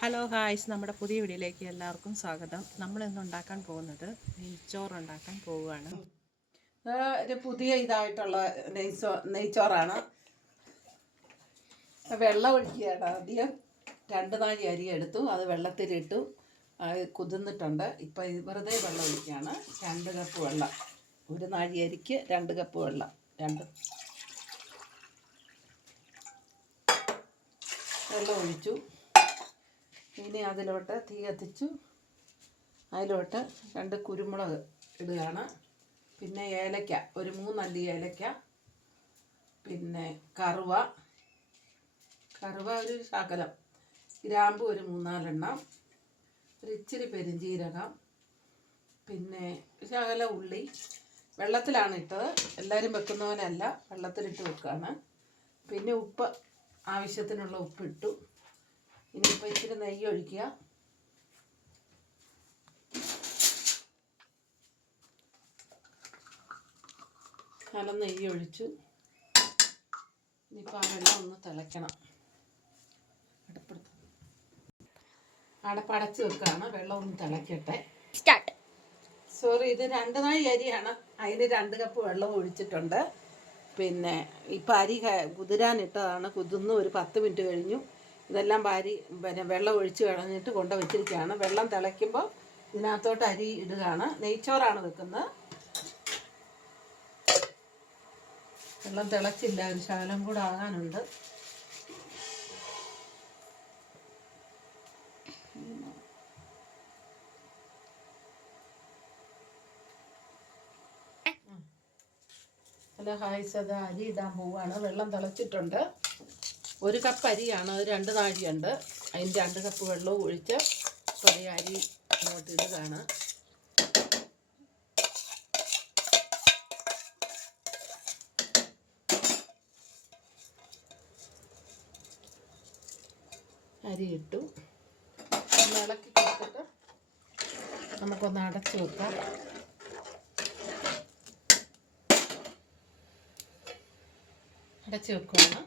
Hello guys, നമ്മുടെ പുതിയ വീഡിയോയിലേക്ക് എല്ലാവർക്കും സ്വാഗതം. നമ്മളിന്ന് ഉണ്ടാക്കാൻ പോകുന്നത് നെയ്ച്ചോറ് ഉണ്ടാക്കാൻ പോവുകയാണ്. ഒരു പുതിയ ഇതായിട്ടുള്ള നെയ്ച്ചോറാണ്. വെള്ളം ഒഴിക്കുകയാണ്. ആദ്യം 2 നാഴി അരി എടുത്തു, അത് വെള്ളത്തിലിട്ടു, കുതിർന്നിട്ടുണ്ട്. ഇപ്പം വെറുതെ വെള്ളം ഒഴിക്കുകയാണ്. 2 കപ്പ് വെള്ളം, 1 നാഴി അരിക്ക് 2 കപ്പ് വെള്ളം. വെള്ളം ഒഴിച്ചു. ഇനി അതിലോട്ട് തീ കത്തിച്ചു. അതിലോട്ട് 2 കുരുമുളക് ഇടുകയാണ്. പിന്നെ ഏലക്ക, ഒരു 3 അല്ലി ഏലക്ക, പിന്നെ കറുവ ഒരു ശകലം, ഗ്രാമ്പു ഒരു 3-4 എണ്ണം, ഒരു ഇച്ചിരി പെരിഞ്ചീരകം, പിന്നെ ശകല ഉള്ളി. വെള്ളത്തിലാണ് ഇട്ടത്, എല്ലാവരും വെക്കുന്ന പോലെ അല്ല, വെള്ളത്തിലിട്ട് വെക്കുകയാണ്. പിന്നെ ഉപ്പ്, ആവശ്യത്തിനുള്ള ഉപ്പിട്ടു. ഇനിയിപ്പോൾ ഇച്ചിരി നെയ്യ് ഒഴിക്കുക. നല്ല നെയ്യ് ഒഴിച്ചു. ഇനിയിപ്പോൾ ആ വെള്ളം ഒന്ന് തിളയ്ക്കണം. അടപ്പടച്ച് വെക്കുകയാണ്. വെള്ളം ഒന്ന് തിളയ്ക്കട്ടെ. ഇത് 2 നാഴി അരിയാണ്. അതിന് 2 കപ്പ് വെള്ളം ഒഴിച്ചിട്ടുണ്ട്. പിന്നെ ഇപ്പം അരി കുതിരാനിട്ടതാണ്. കുതിർന്ന് ഒരു 10 മിനിറ്റ് കഴിഞ്ഞു. ഇതെല്ലാം വെള്ളം ഒഴിച്ച് കളഞ്ഞിട്ട് കൊണ്ട് വെച്ചിരിക്കുകയാണ്. വെള്ളം തിളയ്ക്കുമ്പോൾ ഇതിനകത്തോട്ട് അരി ഇടുകയാണ്. നെയ്ച്ചോറാണ് വെക്കുന്നത്. വെള്ളം തിളച്ചില്ല, ഒരു ശകലം കൂടെ ആകാനുണ്ട്. ഹലോ ഹായ്സ്, അത് അരി ഇടാൻ പോവുകയാണ്. വെള്ളം തിളച്ചിട്ടുണ്ട്. 1 കപ്പ് അരിയാണ്, അത് 2 നാഴിയുണ്ട്. അതിന് 2 കപ്പ് വെള്ളവും ഒഴിച്ച് പഴയ അരി ഇങ്ങോട്ട് ഇടുകയാണ്. അരി ഇട്ടു. ഒന്ന് ഇളക്കി കൊടുത്തിട്ട് നമുക്കൊന്ന് അടച്ചു വെക്കാം. അടച്ചു വെക്കുകയാണ്.